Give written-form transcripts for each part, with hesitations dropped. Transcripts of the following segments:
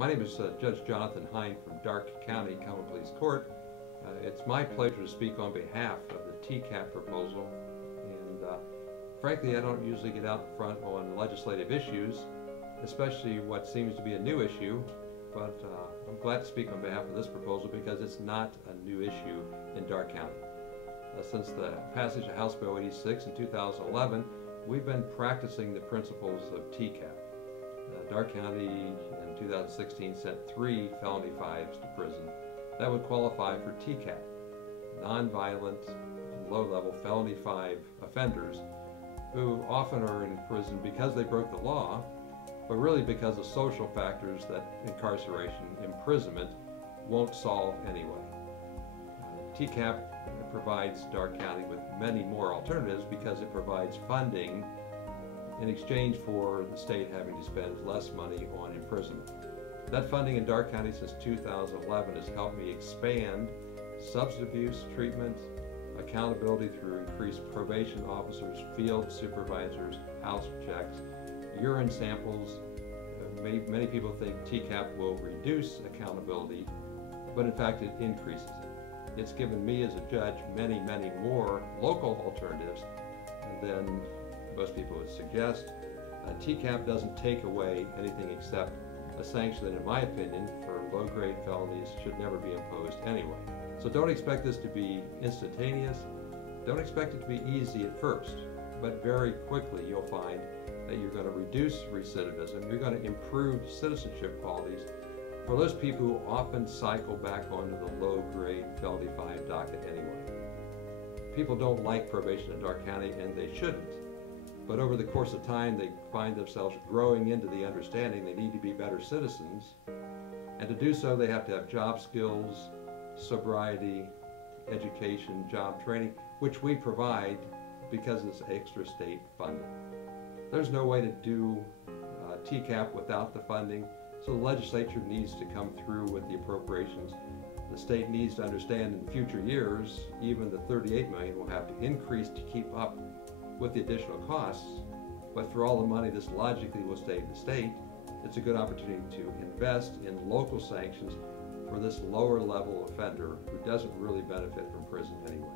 My name is Judge Jonathan Hein from Darke County Common Pleas Court. It's my pleasure to speak on behalf of the TCAP proposal, and frankly I don't usually get out front on legislative issues, especially what seems to be a new issue, but I'm glad to speak on behalf of this proposal because it's not a new issue in Darke County. Since the passage of House Bill 86 in 2011, we've been practicing the principles of TCAP. Darke County in 2016 sent 3 felony 5s to prison that would qualify for TCAP, nonviolent, low-level felony 5 offenders who often are in prison because they broke the law, but really because of social factors that incarceration, imprisonment, won't solve anyway. TCAP provides Darke County with many more alternatives because it provides funding in exchange for the state having to spend less money on imprisonment. That funding in Darke County since 2011 has helped me expand substance abuse treatment, accountability through increased probation officers, field supervisors, house checks, urine samples. Many people think TCAP will reduce accountability, but in fact it increases it. It's given me as a judge many more local alternatives than most people would suggest. TCAP doesn't take away anything except a sanction that, in my opinion, for low-grade felonies should never be imposed anyway. So don't expect this to be instantaneous. Don't expect it to be easy at first, but very quickly you'll find that you're going to reduce recidivism, you're going to improve citizenship qualities for those people who often cycle back onto the low-grade felony 5 docket anyway. People don't like probation in Darke County, and they shouldn't. But over the course of time, they find themselves growing into the understanding they need to be better citizens. And to do so, they have to have job skills, sobriety, education, job training, which we provide because it's extra state funding. There's no way to do TCAP without the funding, so the legislature needs to come through with the appropriations. The state needs to understand in future years, even the $38 million will have to increase to keep up with the additional costs, but for all the money this logically will stay in the state, it's a good opportunity to invest in local sanctions for this lower level offender who doesn't really benefit from prison anyway.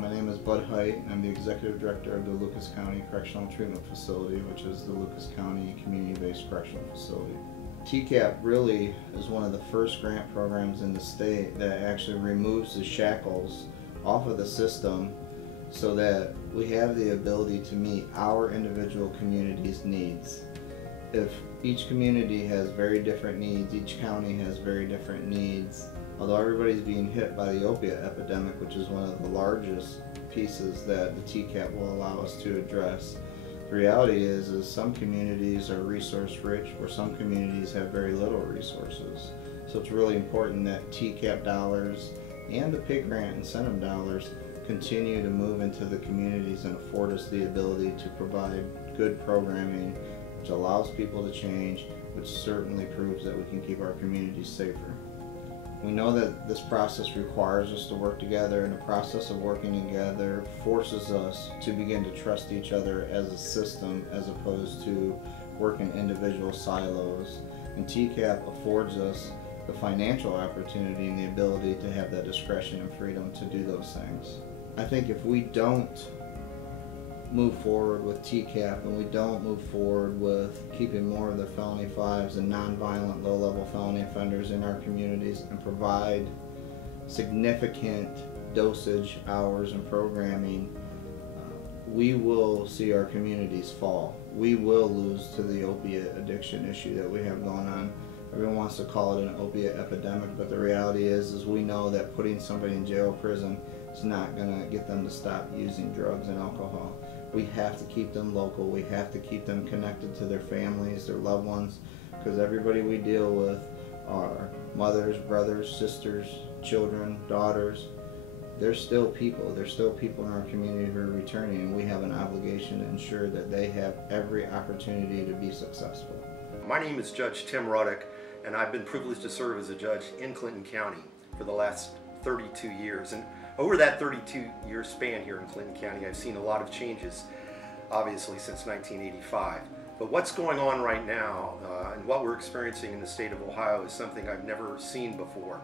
My name is Hite, and I'm the Executive Director of the Lucas County Correctional Treatment Facility, which is the Lucas County Community-Based Correctional Facility. TCAP really is one of the first grant programs in the state that actually removes the shackles off of the system so that we have the ability to meet our individual community's needs. If each community has very different needs, each county has very different needs, although everybody's being hit by the opiate epidemic, which is one of the largest pieces that the TCAP will allow us to address. The reality is some communities are resource rich where some communities have very little resources. So it's really important that TCAP dollars and the PIG grant incentive dollars continue to move into the communities and afford us the ability to provide good programming which allows people to change, which certainly proves that we can keep our communities safer. We know that this process requires us to work together, and the process of working together forces us to begin to trust each other as a system as opposed to working individual silos. And TCAP affords us the financial opportunity and the ability to have that discretion and freedom to do those things. I think if we don't move forward with TCAP and we don't move forward with keeping more of the felony 5s and non-violent low-level felony offenders in our communities and provide significant dosage hours and programming, we will see our communities fall. We will lose to the opiate addiction issue that we have going on. Everyone wants to call it an opiate epidemic, but the reality is we know that putting somebody in jail or prison is not going to get them to stop using drugs and alcohol. We have to keep them local. We have to keep them connected to their families, their loved ones, because everybody we deal with are mothers, brothers, sisters, children, daughters. They're still people. There's still people in our community who are returning, and we have an obligation to ensure that they have every opportunity to be successful. My name is Judge Tim Rudduck, and I've been privileged to serve as a judge in Clinton County for the last 32 years. And over that 32-year span here in Clinton County, I've seen a lot of changes, obviously, since 1985. But what's going on right now and what we're experiencing in the state of Ohio is something I've never seen before,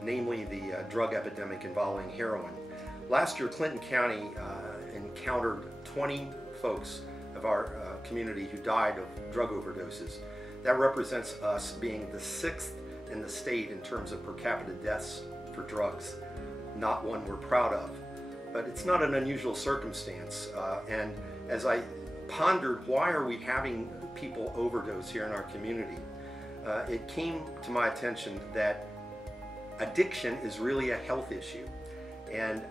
namely the drug epidemic involving heroin. Last year, Clinton County encountered 20 folks of our community who died of drug overdoses. That represents us being the 6th in the state in terms of per capita deaths for drugs. Not one we're proud of, but it's not an unusual circumstance. And as I pondered why are we having people overdose here in our community, it came to my attention that addiction is really a health issue. And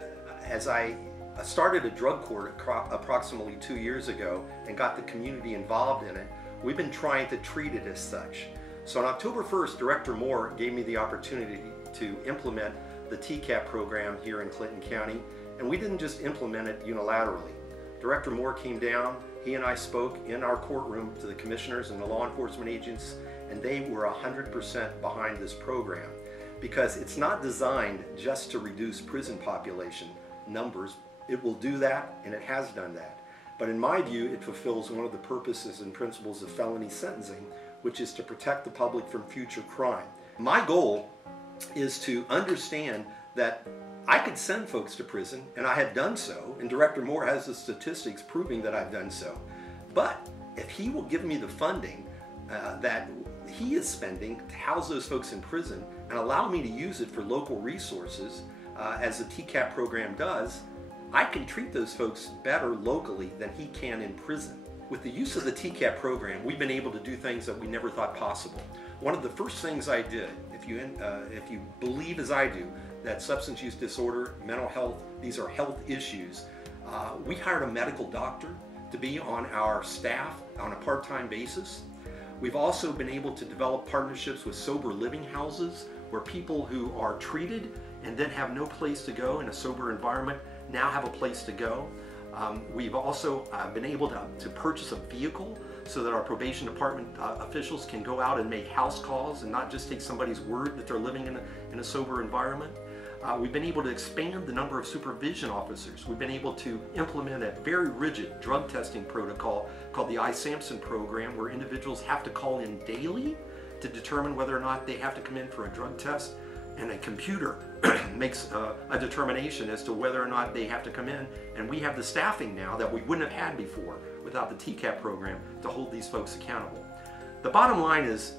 as I started a drug court approximately 2 years ago and got the community involved in it, we've been trying to treat it as such. So on October 1st, Director Moore gave me the opportunity to implement the TCAP program here in Clinton County, and we didn't just implement it unilaterally. Director Moore came down, he and I spoke in our courtroom to the commissioners and the law enforcement agents, and they were 100% behind this program because it's not designed just to reduce prison population numbers. It will do that, and it has done that. But in my view, it fulfills one of the purposes and principles of felony sentencing, which is to protect the public from future crime. My goal is to understand that I could send folks to prison, and I have done so, and Director Moore has the statistics proving that I've done so. But if he will give me the funding that he is spending to house those folks in prison and allow me to use it for local resources, as the TCAP program does, I can treat those folks better locally than he can in prison. With the use of the TCAP program, we've been able to do things that we never thought possible. One of the first things I did, if you believe as I do, that substance use disorder, mental health, these are health issues, we hired a medical doctor to be on our staff on a part-time basis. We've also been able to develop partnerships with sober living houses where people who are treated and then have no place to go in a sober environment now have a place to go. We've also been able to purchase a vehicle so that our probation department officials can go out and make house calls and not just take somebody's word that they're living in a sober environment. We've been able to expand the number of supervision officers. We've been able to implement a very rigid drug testing protocol called the I-SAMHSA program, where individuals have to call in daily to determine whether or not they have to come in for a drug test, and a computer makes a determination as to whether or not they have to come in. And we have the staffing now that we wouldn't have had before without the TCAP program to hold these folks accountable. The bottom line is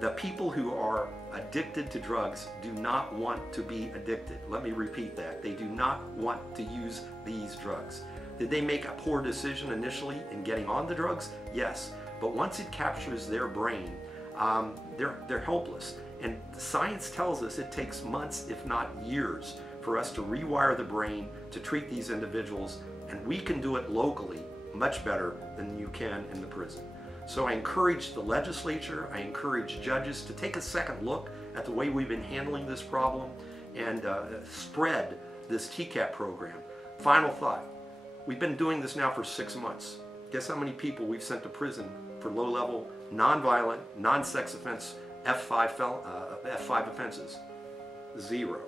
the people who are addicted to drugs do not want to be addicted. Let me repeat that. They do not want to use these drugs. Did they make a poor decision initially in getting on the drugs? Yes. But once it captures their brain, they're helpless. And science tells us it takes months, if not years, for us to rewire the brain to treat these individuals, and we can do it locally much better than you can in the prison. So I encourage the legislature, I encourage judges to take a second look at the way we've been handling this problem and spread this TCAP program. Final thought, we've been doing this now for 6 months. Guess how many people we've sent to prison for low-level, non-violent, non-sex offense F5 offenses? 0.